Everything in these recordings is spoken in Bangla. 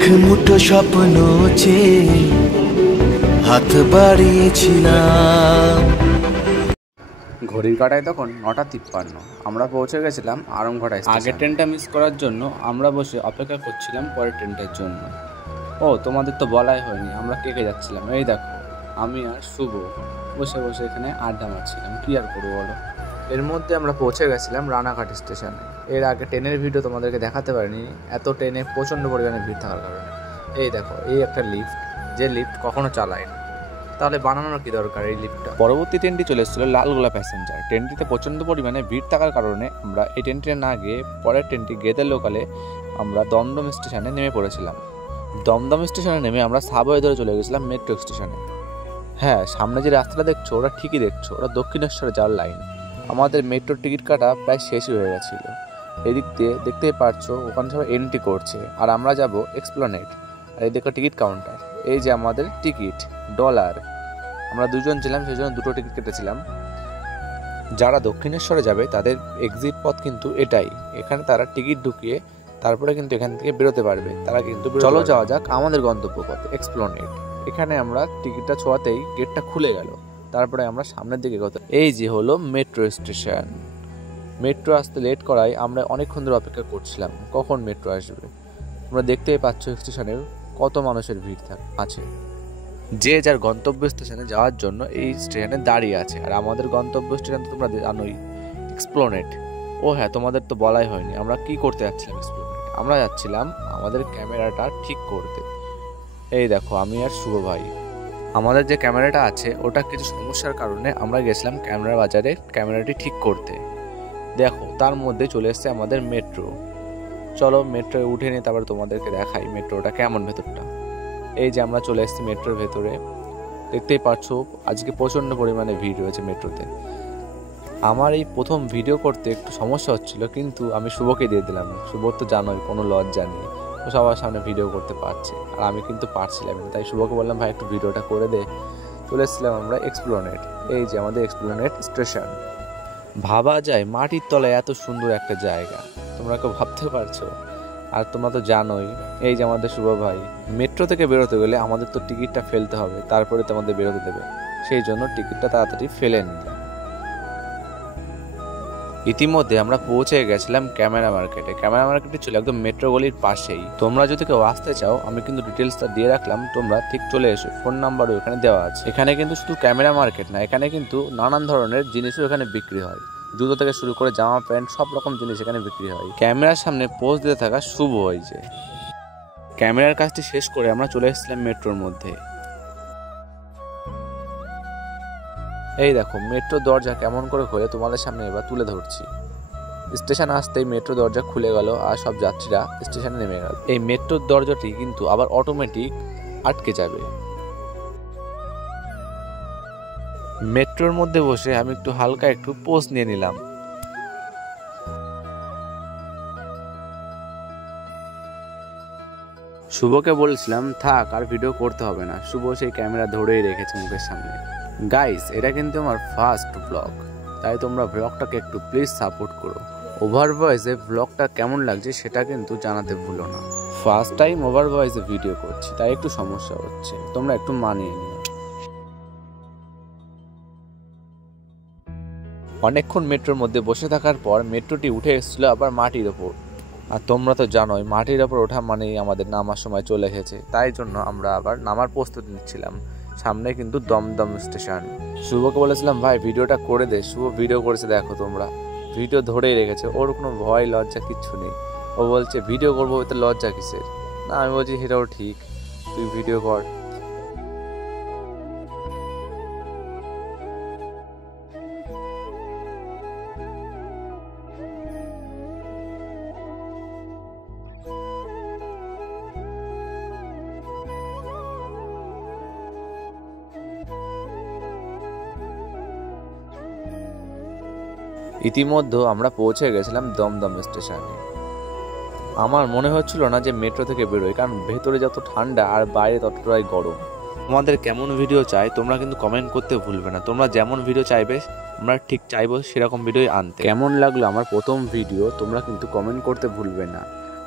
এক মুঠো স্বপ্ন চেয়ে হাত বাড়িয়েছিলাম। ঘড়ির কাঁটায় তখন 9:53। আমরা পৌঁছে গেছিলাম আরামঘাটা স্টেশন। আগের ট্রেনটা মিস করার জন্য আমরা বসে অপেক্ষা করছিলাম পরের ট্রেনটার জন্য। ও তোমাদের তো বলাই হয়নি আমরা কে কে যাচ্ছিলাম। এই দেখো আমি আর শুভ বসে বসে এখানে আড্ডা মারছিলাম, কি আর করবো বলো। এর মধ্যে আমরা পৌঁছে গেছিলাম রানাঘাট স্টেশনে। এর আগে ট্রেনের ভিডিও তোমাদেরকে দেখাতে পারিনি, এত ট্রেনে প্রচণ্ড পরিমাণে ভিড় থাকার কারণে। এই দেখো এই একটা লিফট, যে লিফট কখনো চালায় না, তাহলে বানানোর কি দরকার এই লিফটটা। পরবর্তী ট্রেনটি চলে এসেছিল লালগোলা প্যাসেঞ্জার। ট্রেনটিতে প্রচণ্ড পরিমাণে ভিড় থাকার কারণে আমরা এই ট্রেনটিতে না গিয়ে পরের ট্রেনটি গেদের লোকালে আমরা দমদম স্টেশনে নেমে পড়েছিলাম। দমদম স্টেশনে নেমে আমরা সাবওয়ে ধরে চলে গেছিলাম মেট্রো স্টেশনে। হ্যাঁ, সামনে যে রাস্তাটা দেখছো ওরা ঠিকই দেখছো, ওরা দক্ষিণেশ্বরে যাওয়ার লাইন। আমাদের মেট্রোর টিকিট কাটা প্রায় শেষই হয়ে গেছিলো। এদিক দিয়ে দেখতেই পারছো ওখানে সবাই এন্ট্রি করছে, আর আমরা যাব এক্সপ্লেনেড। আর এই দেখো টিকিট কাউন্টার, এই যে আমাদের টিকিট $। আমরা দুজন ছিলাম, সেই জন্য দুটো টিকিট কেটেছিলাম। যারা দক্ষিণেশ্বরে যাবে তাদের এক্সিট পথ কিন্তু এটাই, এখানে তারা টিকিট ঢুকিয়ে তারপরে কিন্তু এখান থেকে বেরোতে পারবে। তারা কিন্তু চলো যাওয়া যাক আমাদের গন্তব্য পথে এক্সপ্লেনেড। এখানে আমরা টিকিটটা ছোঁয়াতেই গেটটা খুলে গেল, তারপরে আমরা সামনের দিকে এগোতে। এই যে হলো মেট্রো স্টেশন। মেট্রো আসতে লেট করায় আমরা অনেকক্ষণ ধরে অপেক্ষা করছিলাম কখন মেট্রো আসবে। তোমরা দেখতেই পাচ্ছ স্টেশনে কত মানুষের ভিড় আছে। যে যার গন্তব্য স্টেশনে যাওয়ার জন্য এই স্টেশনে দাঁড়িয়ে আছে। আর আমাদের গন্তব্য স্টেশন তো তোমরা জানোই, এক্সপ্লেনেড। ও হ্যাঁ, তোমাদের তো বলাই হয়নি আমরা কি করতে যাচ্ছিলাম এক্সপ্লেনেড। আমরা যাচ্ছিলাম আমাদের ক্যামেরাটা ঠিক করতে। এই দেখো আমি আর শুভ ভাই, আমাদের যে ক্যামেরাটা আছে ওটা কিছু সমস্যার কারণে আমরা গেছিলাম ক্যামেরা বাজারে ক্যামেরাটি ঠিক করতে। দেখো তার মধ্যে চলে এসছে আমাদের মেট্রো। চলো মেট্রোয় উঠে নিয়ে তারপর তোমাদেরকে দেখাই মেট্রোটা কেমন ভেতরটা। এই যে আমরা চলে এসেছি মেট্রোর ভেতরে, দেখতেই পাচ্ছো আজকে প্রচণ্ড পরিমাণে ভিড় রয়েছে মেট্রোতে। আমার এই প্রথম ভিডিও করতে একটু সমস্যা হচ্ছিল, কিন্তু আমি শুভকে দিয়ে দিলাম। শুভ তো জানোই কোনো লজ্জা নেই, ও সবার সামনে ভিডিও করতে পারছে, আর আমি কিন্তু পারছিলাম না। তাই শুভকে বললাম ভাই একটু ভিডিওটা করে দে। চলে এসেছিলাম আমরা এক্সপ্লেনেড। এই যে আমাদের এক্সপ্লেনেড স্টেশন। ভাবা যায় মাটির তলায় এত সুন্দর একটা জায়গা, তোমরা কেউ ভাবতে পারছো? আর তোমরা তো জানোই এই যে আমাদের শুভ ভাই, মেট্রো থেকে বেরোতে গেলে আমাদের তো টিকিটটা ফেলতে হবে, তারপরে তো আমাদের বেরোতে দেবে। সেই জন্য টিকিটটা তাড়াতাড়ি ফেলে নিলাম। ইতিমধ্যে আমরা পৌঁছে গেছিলাম ক্যামেরা মার্কেটে। ক্যামেরা মার্কেটে ছিল একদম মেট্রো গলির পাশেই। তোমরা যদি কেউ আসতে চাও আমি কিন্তু ডিটেলসটা দিয়ে রাখলাম, তোমরা ঠিক চলে এসো। ফোন নাম্বারও এখানে দেওয়া আছে। এখানে কিন্তু শুধু ক্যামেরা মার্কেট না, এখানে কিন্তু নানান ধরনের জিনিসও এখানে বিক্রি হয়। জুতো থেকে শুরু করে জামা প্যান্ট সব রকম জিনিস এখানে বিক্রি হয়। ক্যামেরার সামনে পোজ দিতে থাকা শুভ হয়েছে। ক্যামেরার কাজটি শেষ করে আমরা চলে এসেছিলাম মেট্রোর মধ্যে। এই দেখো মেট্রোর দরজা কেমন করে খুলে তোমাদের সামনে এবার তুলে ধরছি। স্টেশন আসতেই মেট্রো দরজা খুলে গেল আর সব যাত্রীরা স্টেশনে নেমে গেল। এই মেট্রোর দরজাটি কিন্তু আবার অটোমেটিক আটকে যাবে। মেট্রোর মধ্যে বসে আমি একটু হালকা একটু পোজ নিয়ে নিলাম। শুভকে বলছিলাম থাক আর ভিডিও করতে হবে না, শুভ সেই ক্যামেরা ধরেই রেখেছে মুখের সামনে। গাইস এটা কিন্তু আমার ফার্স্ট ব্লগ, তাই তোমরা ব্লগটাকে একটু প্লিজ সাপোর্ট করো। ওভার ভয়েসে ব্লগটা কেমন লাগছে সেটা কিন্তু জানাতে ভুলো না। ফার্স্ট টাইম ওভার ভয়েসে ভিডিও করছি, তাই একটু সমস্যা হচ্ছে, তোমরা একটু মানিয়ে নিও। অনেকক্ষণ মেট্রোর মধ্যে বসে থাকার পর মেট্রোটি উঠে এসেছিল আবার মাটির ওপর। আর তোমরা তো জানোই মাটির ওপর ওঠা মানেই আমাদের নামার সময় চলে এসেছে, তাই জন্য আমরা আবার নামার প্রস্তুতি নিচ্ছিলাম। সামনে কিন্তু দমদম স্টেশন। শুভকে বলেছিলাম ভাই ভিডিওটা করে দে, শুভ ভিডিও করেছে। দেখো তোমরা ভিডিও ধরেই রেখেছে, ওর কোনো ভয় লজ্জা কিচ্ছু নেই। ও বলছে ভিডিও করবো তো লজ্জা কিসের। না আমি বলছি সেটাও ঠিক, তুই ভিডিও কর। ইতিমধ্যে আমরা পৌঁছে গেছিলাম দমদম স্টেশনে। আমার মনে হচ্ছিল না যে মেট্রো থেকে বেরোই, কারণ ভেতরে যত ঠান্ডা আর বাইরে ততটাই গরম। তোমাদের কেমন ভিডিও চাই তোমরা কিন্তু কমেন্ট করতে ভুলবে না। তোমরা যেমন ভিডিও চাইবে আমরা ঠিক চাইবো সেরকম ভিডিও আনতে। কেমন লাগলো আমার প্রথম ভিডিও তোমরা কিন্তু কমেন্ট করতে ভুলবে না।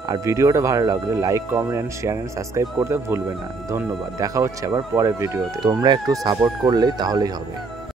আর ভিডিওটা ভালো লাগলে like, comment and share and subscribe করতে ভুলবে না। ধন্যবাদ, দেখা হচ্ছে আবার পরের ভিডিওতে। তোমরা একটু সাপোর্ট করলেই তাহলেই হবে।